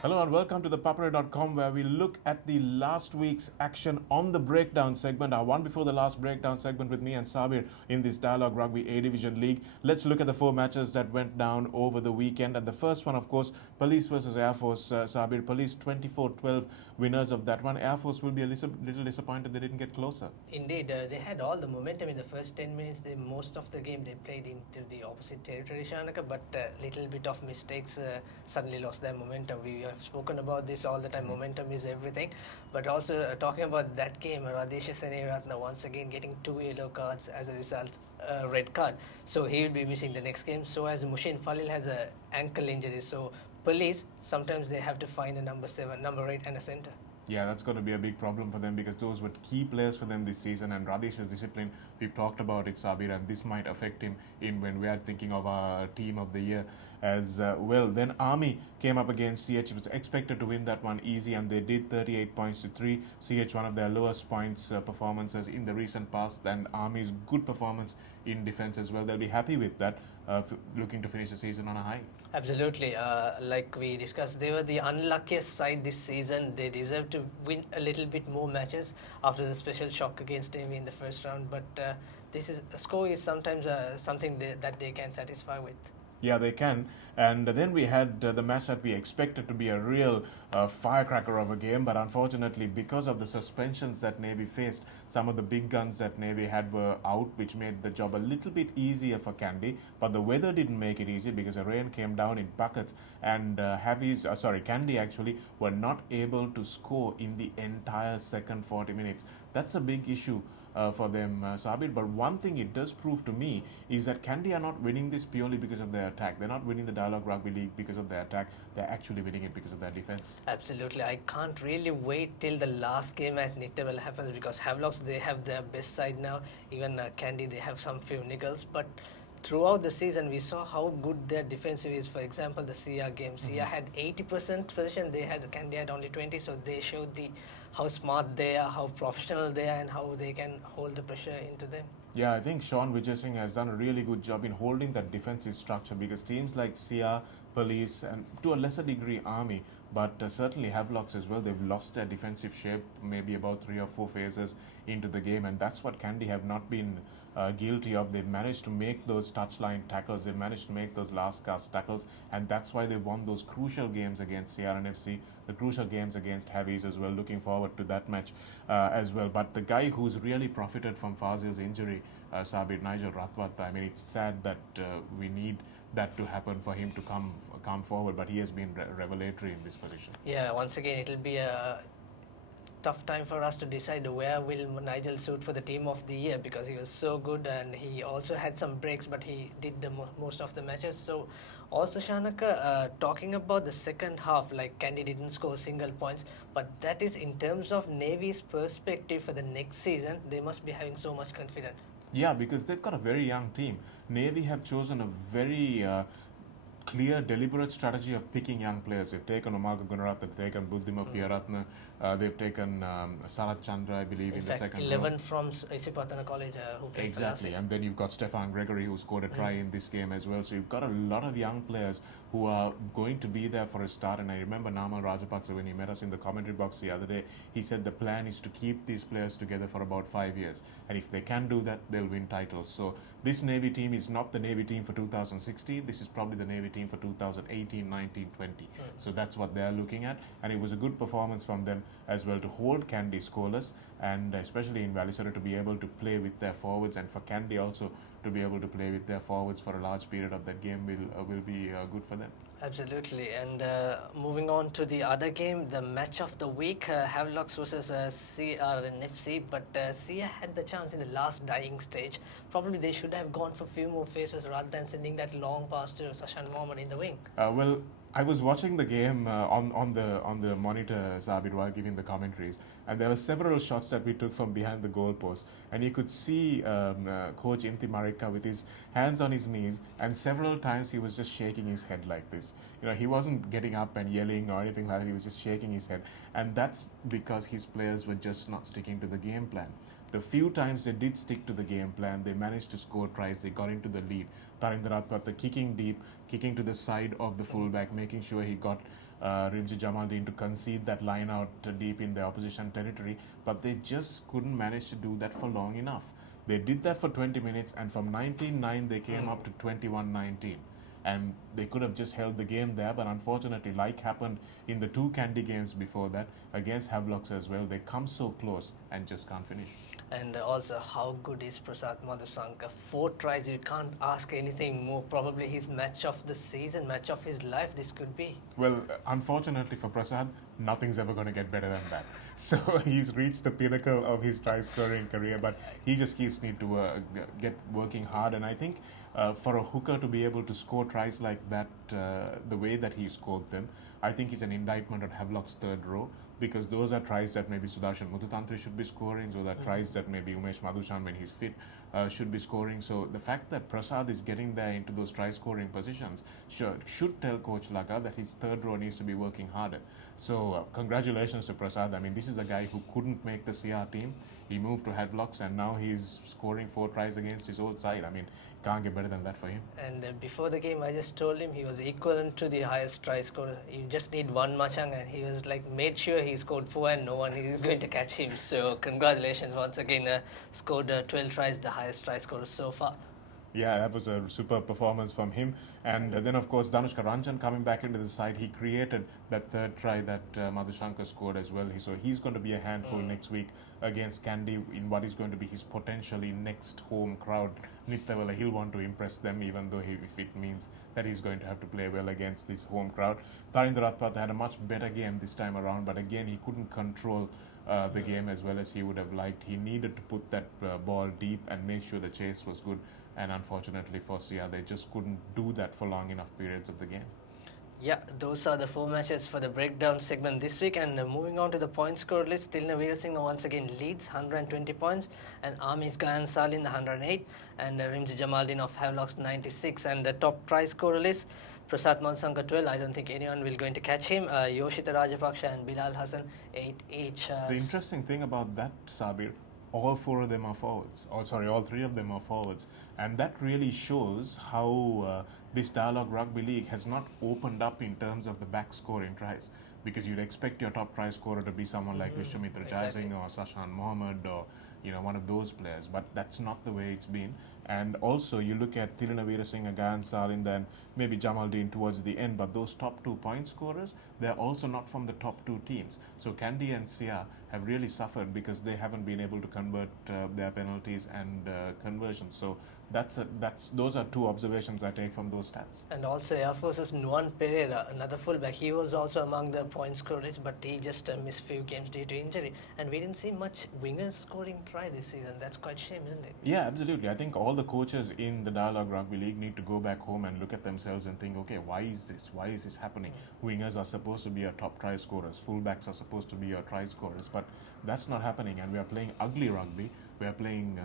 Hello and welcome to ThePapare.com, where we look at the last week's action on the breakdown segment, our one before the last breakdown segment with me and Sabir in this Dialog Rugby A Division League. Let's look at the four matches that went down over the weekend. And the first one, of course, Police versus Air Force. Sabir, Police 24-12 winners of that one. Air Force will be a little disappointed they didn't get closer. Indeed, they had all the momentum in the first 10 minutes. Most of the game they played into the opposite territory, Shanaka, but a little bit of mistakes suddenly lost their momentum. We have spoken about this all the time. Momentum is everything. But also talking about that game, Radhesh Seneratna once again getting 2 yellow cards as a result, red card. So he will be missing the next game. So as Mushin Falil has a ankle injury. So Police, sometimes they have to find a number 7, number 8 and a centre. Yeah, that's going to be a big problem for them because those were key players for them this season. And Radhesh's discipline, we've talked about it, Sabir, and this might affect him in when we are thinking of our team of the year as well. Then Army came up against CH. It was expected to win that one easy, and they did 38 points to 3. CH, one of their lowest points performances in the recent past, and Army's good performance in defense as well. They'll be happy with that, looking to finish the season on a high. Absolutely. Like we discussed, they were the unluckiest side this season. They deserve to win a little bit more matches after the special shock against Navy in the first round. But a score is sometimes something that they can satisfy with. Yeah, they can. And then we had the match that we expected to be a real firecracker of a game, but unfortunately, because of the suspensions that Navy faced, some of the big guns that Navy had were out, which made the job a little bit easier for Kandy. But the weather didn't make it easy because the rain came down in buckets, and Kandy actually were not able to score in the entire second 40 minutes. That's a big issue for them, Sabir. But one thing it does prove to me is that Kandy are not winning this purely because of their attack. They're not winning the Dialog Rugby League because of their attack. They're actually winning it because of their defense. Absolutely. I can't really wait till the last game at Nittable happens because Havelocks, they have their best side now. Even Kandy, they have some few niggles. But throughout the season, we saw how good their defensive is. For example, the Sia game. Sia had 80% possession. Kandy had only 20. So they showed how smart they are, how professional they are, and how they can hold the pressure into them. Yeah, I think Sean Vijay Singh has done a really good job in holding that defensive structure because teams like Sia, Police, and to a lesser degree Army, but certainly Havelocks as well, they've lost their defensive shape maybe about 3 or 4 phases into the game, and that's what Kandy have not been guilty of. They've managed to make those touchline tackles, they've managed to make those last gasp tackles, and that's why they won those crucial games against CRNFC, the crucial games against Havies as well. Looking forward to that match as well. But the guy who's really profited from Fazil's injury, Sabir, Nigel Ratwatta, I mean, it's sad that we need that to happen for him to come forward, but he has been revelatory in this position. Yeah, once again, it'll be a tough time for us to decide where will Nigel suit for the team of the year because he was so good and he also had some breaks, but he did the most of the matches. So also Shanaka, talking about the second half, like Kandy didn't score single points, but that is in terms of Navy's perspective for the next season. They must be having so much confidence. Yeah, because they've got a very young team. Navy have chosen a very clear, deliberate strategy of picking young players. They've taken Umaga Gunaratne, they've taken Buddhima Piyaratne, they've taken Sarat Chandra, I believe, in the second 11 row. from Isipatana College who played Exactly, and then you've got Stefan Gregory who scored a try in this game as well. So you've got a lot of young players who are going to be there for a start. And I remember Namal Rajapaksa, when he met us in the commentary box the other day, he said the plan is to keep these players together for about 5 years. And if they can do that, they'll win titles. So this Navy team is not the Navy team for 2016. This is probably the Navy team for 2018, 19, 20. So that's what they're looking at. And it was a good performance from them as well to hold Kandy scoreless, and especially in Valisara to be able to play with their forwards, and for Kandy also to be able to play with their forwards for a large period of that game will be good for them. Absolutely. And moving on to the other game, the match of the week, Havelocks versus CRNFC, but Sia had the chance in the last dying stage. Probably they should have gone for a few more phases rather than sending that long pass to Sashan Mohammed in the wing. Well, I was watching the game on the monitor, Sabir, while giving the commentaries, and there were several shots that we took from behind the goalpost, and you could see Coach Inti Marika with his hands on his knees, and several times he was just shaking his head like this. You know, he wasn't getting up and yelling or anything like that. He was just shaking his head, and that's because his players were just not sticking to the game plan. The few times they did stick to the game plan, they managed to score tries, they got into the lead. Tarindra Ratwatta kicking deep, kicking to the side of the fullback, making sure he got Rimji Jamaldeen to concede that line out deep in the opposition territory, but they just couldn't manage to do that for long enough. They did that for 20 minutes, and from 19-9 they came up to 21-19. And they could have just held the game there, but unfortunately, like happened in the two Kandy games before that, against Havelocks as well, they come so close and just can't finish. And also, how good is Prasad Madhusanka? 4 tries, you can't ask anything more. Probably his match of the season, match of his life, this could be. Well, unfortunately for Prasad, nothing's ever going to get better than that. So he's reached the pinnacle of his try-scoring career, but he just keeps need to get working hard. And I think for a hooker to be able to score tries like that, the way that he scored them, I think it's an indictment on Havelock's third row, because those are tries that maybe Sudarshan Muthutantri should be scoring, those are tries that maybe Umesh Madhushan, when he's fit, should be scoring. So the fact that Prasad is getting there into those try-scoring positions should tell Coach Laga that his third row needs to be working harder. So congratulations to Prasad. I mean, this is a guy who couldn't make the CR team. He moved to Havelocks, and now he's scoring 4 tries against his old side. I mean, can't get better than that for him. And before the game, I just told him he was equivalent to the highest try scorer. You just need one machang, and he was like, made sure he scored 4 and no one is going to catch him. So congratulations once again, scored 12 tries, the highest try scorer so far. Yeah, that was a super performance from him. And then, of course, Danushka Ranjan coming back into the side, he created that third try that Madhushanka scored as well. So he's going to be a handful next week against Kandy in what is going to be his potentially next home crowd. Nittawala, he'll want to impress them, even though if it means that he's going to have to play well against this home crowd. Tharindra Ratpat had a much better game this time around, but again, he couldn't control the game as well as he would have liked. He needed to put that ball deep and make sure the chase was good. And unfortunately for Sia, they just couldn't do that for long enough periods of the game. Yeah, those are the 4 matches for the breakdown segment this week. And moving on to the point score list, Tilna Veerasinghe once again leads 120 points, and Army's Gayan Salin 108, and Rimji Jamaldeen of Havelocks 96. And the top try scorer list, Prasad Madhusanka 12. I don't think anyone will going to catch him. Yoshita Rajapaksha and Bilal Hassan 8 each. The interesting thing about that, Sabir, all 4 of them are forwards. All 3 of them are forwards. And that really shows how this Dialog Rugby League has not opened up in terms of the back scoring tries. Because you'd expect your top try scorer to be someone like Vishwamitra Jaisingh or Sashan Mohammed or one of those players. But that's not the way it's been. And also, you look at Tilna Veerasinghe, Gayan Salin, then maybe Jamaldeen towards the end, but those top 2 point scorers, they're also not from the top 2 teams. So Kandy and Sia have really suffered because they haven't been able to convert their penalties and conversions. So those are 2 observations I take from those stats. And also Air Force's Nuan Pereira, another fullback, he was also among the point scorers, but he just missed few games due to injury. And we didn't see much wingers scoring try this season. That's quite a shame, isn't it? Yeah, absolutely. I think all the coaches in the Dialog Rugby League need to go back home and look at themselves and think, okay, why is this happening? Wingers are supposed to be your top try scorers, fullbacks are supposed to be your try scorers, but that's not happening, and we are playing ugly rugby. We are playing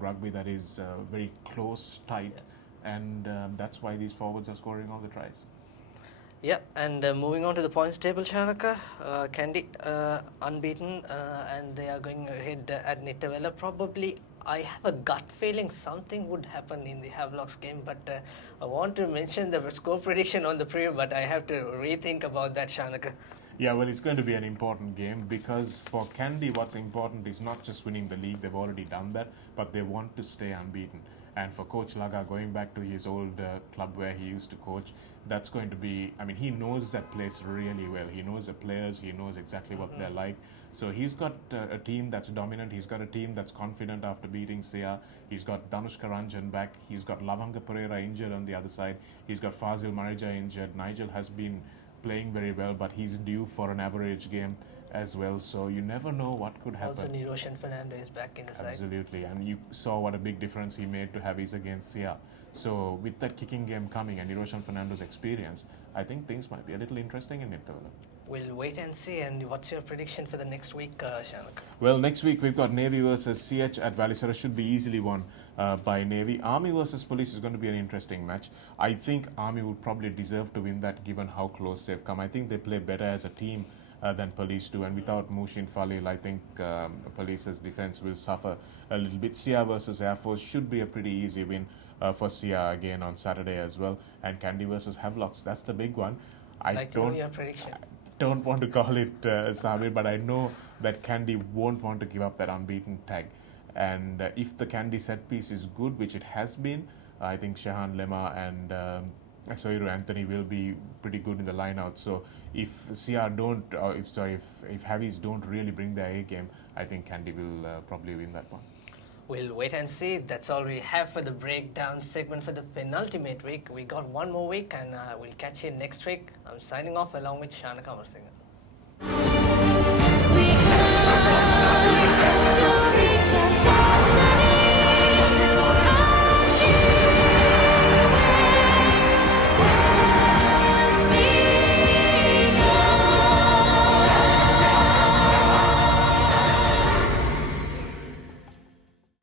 rugby that is very close, tight, and that's why these forwards are scoring all the tries. Yeah, and moving on to the points table, Shanaka, Kandy unbeaten, and they are going ahead at Nittawala. Probably, I have a gut feeling something would happen in the Havelocks game, but I want to mention the score prediction on the preview, but I have to rethink about that, Shanaka. Yeah, well, it's going to be an important game because for Kandy, what's important is not just winning the league, they've already done that, but they want to stay unbeaten. And for Coach Laga, going back to his old club where he used to coach, that's going to be, I mean, he knows that place really well. He knows the players, he knows exactly what they're like. So he's got a team that's dominant, he's got a team that's confident after beating Sia, he's got Danushka Ranjan back, he's got Lavanga Pereira injured on the other side, he's got Fazil Marija injured, Nigel has been playing very well, but he's due for an average game as well, so you never know what could happen. Also, Niroshan Fernando is back in the side. Absolutely, and you saw what a big difference he made to Haviz against Sia. So with that kicking game coming and Niroshan Fernando's experience, I think things might be a little interesting in Nittawala. We'll wait and see. And what's your prediction for the next week, Shanak? Well, next week we've got Navy versus CH at Valisara. Should be easily won by Navy. Army versus Police is going to be an interesting match. I think Army would probably deserve to win that given how close they've come. I think they play better as a team than Police do, and without Mushin Falil, I think Police's defense will suffer a little bit. Sia versus Air Force should be a pretty easy win for Sia again on Saturday as well, and Kandy versus Havelocks, that's the big one. I like to know don't your prediction. don't want to call it Sabir, but I know that Kandy won't want to give up that unbeaten tag. And if the Kandy set piece is good, which it has been, I think Shahan Lema and Soiru Anthony will be pretty good in the line out. So if CR don't, if Havies don't really bring their A game, I think Kandy will probably win that one. We'll wait and see. That's all we have for the breakdown segment for the penultimate week. We got one more week and we'll catch you next week. I'm signing off along with Shana Kamarsinga.